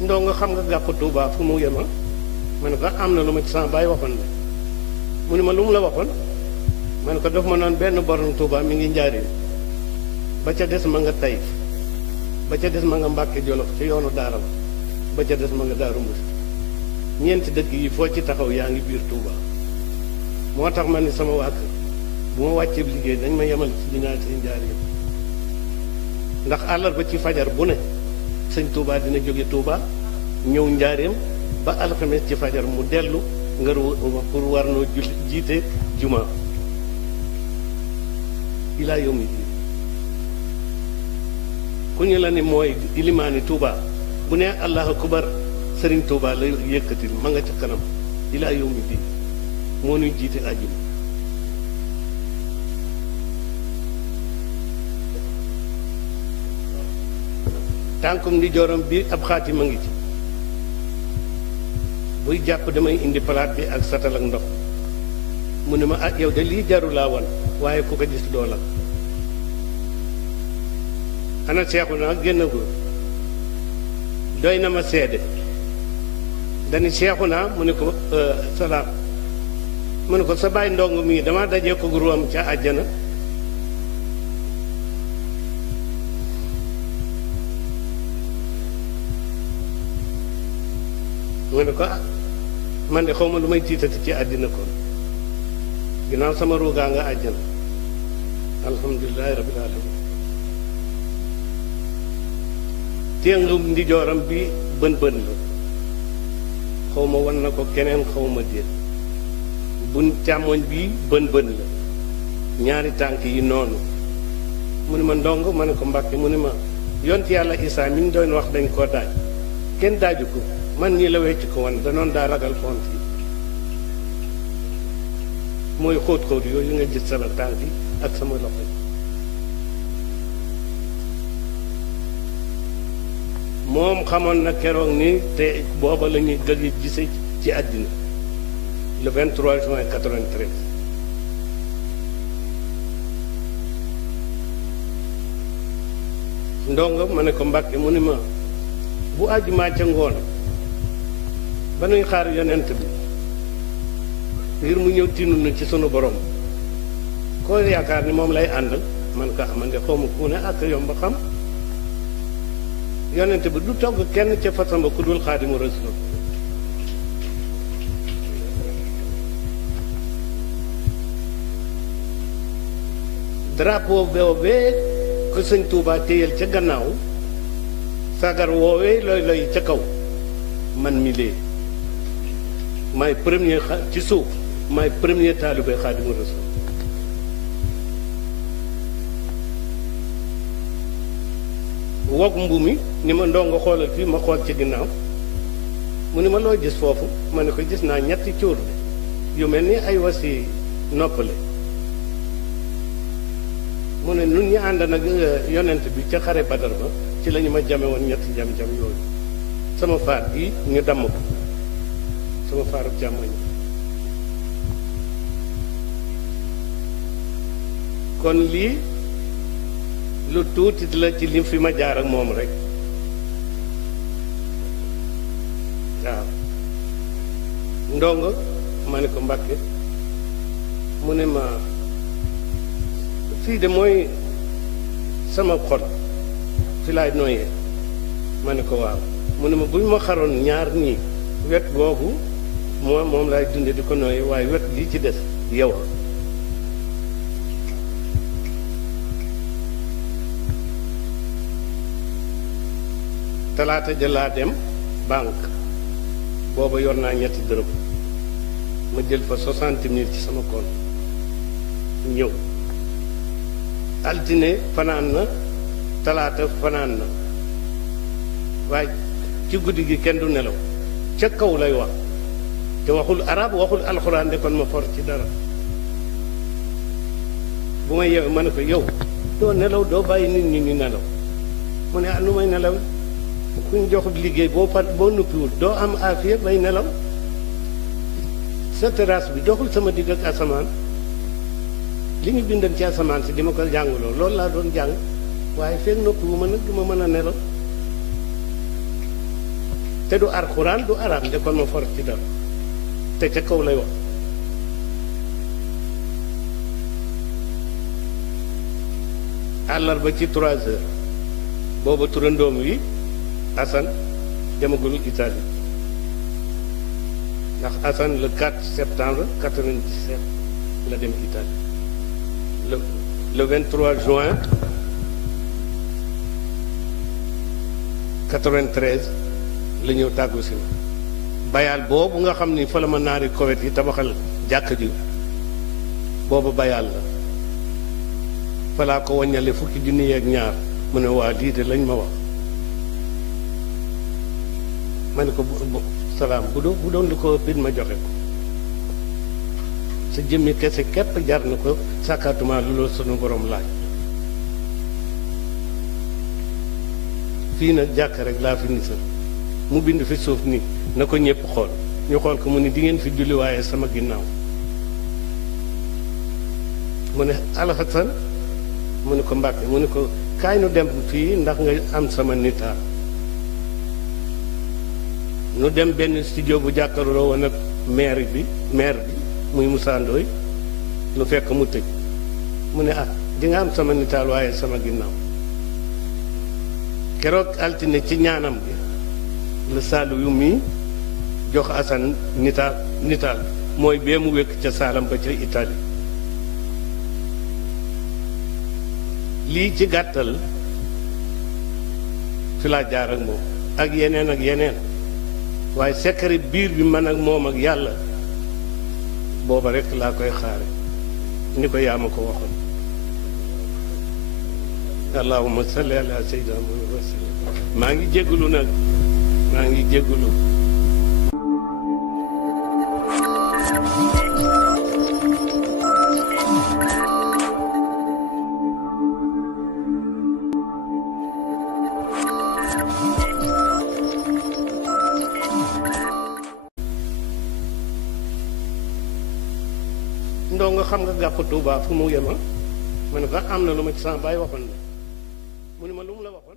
ndoo nga xam nga gàpp Tuuba fu mu yema ma ne ko am na lu ma ci sama baay waxoon la mu ne ma lu mu la waxoon ma ne ko daf ma noon benn borom Tuuba mi ngi Njaaréem ba ca des ma nga Tayif ba ca des ma nga Mbàkke Jolof ci yoonu daara ba ca des ma nga Daaru Musti ñeenti dëkk yi foo ci taxaw yaa ngi biir Tuuba moo tax ma ni sama waa kër bu ma wàccee liggéey dañ ma yemal ci dinaa ci Njaaréem ndax àllarba ci fajar bu ne sëñ Tuuba dina jóge Tuuba ñëw Njaaréem ba alxames ci fajar mu dellu ngir pour war noo jiite juma ilaa yawmi diin ku ñu la ni mooy ilimaani Tuuba bu ne allahu akbar sëriñ Tuuba la yëkkati ma nga ca kanam ilaa yawmi diin moo nuy jiite àjjuma tànkum ndi jorom bi ab xaatima ngi ci buy jàpp damay indi palaat bi ak satal ak ndox mu ne ma ah yow de lii jaru laa wan waaye ku ko gis doo la ana seexu naa génn ko doy na ma seede dani seexu naa mu ne ko salaam mu ne ko sa baay ndongo mii dama dajee ko ruwam ca àjjana mu ne ko ah man de xaw ma lu may tiitati ci àddina kon ginnaaw sama ruugaa nga àjjana alhamdulilahi rabbil alamin téngum ndi jooram bi bën bën la xaw ma wan na ko keneen xaw ma déet bu càmmoñ bi bën bën la ñaari tànk yi noonu mu ne ma ndongo ma ne ko Mbàkke mu ne ma yonti yàlla Isaa mi ñu doon wax dañ koo daaj kenn daaju ko man ñii la wecc ko wan danoon daa ragal font yi mooy xóot-xóot yooyu nga gis sama tànk yi ak sama loxo yi moom xamoon na keroog ni te booba la ñuy gëj a gise ci àddina le 23 juin 93 ndongo ma ne ko Mbàkke mu ni ma bu àjjumaa ca ngoon ba nuy xaar yonent bi ngir mu ñëw tinu na ci sunu borom koo yaakaar ni moom lay àndal man ko man de xaw ma ku ne ak yomb xam yonent bi du togg kenn ca fasamba ku dul Xaadimu Rasuul drapeau boobee ko sëñ Tuubaa téyel ca gannaaw sagar woowee looy looy ca kaw man mi lee maay premier ci suuf maay premier taalibe Xaadimu Rasuul wog mbu mi ni ma ndongo xoolal fii ma xool ci ginnaaw mu ni ma loo gis foofu ma ne ko gis naa ñetti cuur yu mel ni ay wasi noppale mu ne nun ñu ànd nag yonent bi ca xare Badar ba ci la ñu ma jame woon ñetti jam-jam yooyu sama faar bi ñu damm ko sama faaru càmmoñ kon lii lu tuuti la ci li fi ma jaar ak moom rek waaw ndongo ma ne ko Mbàkke mu ne ma fii de mooy sama xol fi laay nooyee ma ne ko waaw mu ne ma bu ma xaroon ñaar ñii wet googu moom laay dunde di ko nooyee waaye wet lii ci des yow talaata ja laa dem banque booba yor naa ñetti dërëm ma jël fa 60 000 ci sama compte ñëw altine fanaan na talaata fanaan na waaye ci guddi gi kenn du nelaw ca kaw lay wax te waxul arab waxul alxuraan de kon ma for ci dara bu may yeew ma ne ko yow doo nelaw doo bàyyi nit ñi ñu nelaw mu ne ah nu may nelaw ku ñu joxut liggéey boo nuppiwul doo am aafiya bay nelaw sa terrasse bi doxul sama digg ak asamaan li ñu bindan ci asamaan si di ma ko jàngaloo loolu laa doon jàng waaye feeg noppi wu ma nag du ma mën a nelaw te du alxuraan du araam de kon ma for ci dara te ca kaw lay wax àllarba ci 3 heures booba turandoom wi Assane demagul Italie ndax Assane le 4 septembre 97 la dem Italie le 23 juin 93 la ñëw tàggu si ma bayaal boobu nga xam ni fa la ma naari Koweït yi tabaxal jàkk ji boobu bayaal la fa laa ko waññale fukki junni yeeg ñaar mu ne waa lii de lañ ma wax ma ne ko salaam bu doon lu ko bit ma joxe ko sa jëmmi kese képp jar na ko sàkkaatuma lu loolu sunu borom laaj fii nag jàkk rek laa fi nisal mu bind fi suuf ni na ko ñëpp xool ñu xool ko mu ni di ngeen fi julli waaye sama ginnaaw mu ne alxasan mu ne ko Mbàkke mu ne ko kaay nu dem fii ndax nga am sama nitaal nu dem benn studio bu jàkkaarloo woon ak maire bi muy Moussa Ndoye nu fekk mu tëj mu ne di nga am sama nitaal waaye sama ginnaaw keroog altine ci ñaanam bi la saalu yu mii jox Assane nitaal mooy bee mu wékk ca saalam ba ca Italie lii ci gàttal fi laa jaar ak moom ak yeneen waaye secret biir bi man ak moom ak yàlla booba rekk laa koy xaare ni ko yaa ma ko waxoon allahumma salli ala sayyidina Muhammad wa sallam maa ngi jégalu nag maa ngi jégalu ndoo nga xam nga gàpp Tuuba fu mu yema ma ne ko am na lu ma ci sama baay waxoon ne mu ne ma lu mu la waxoon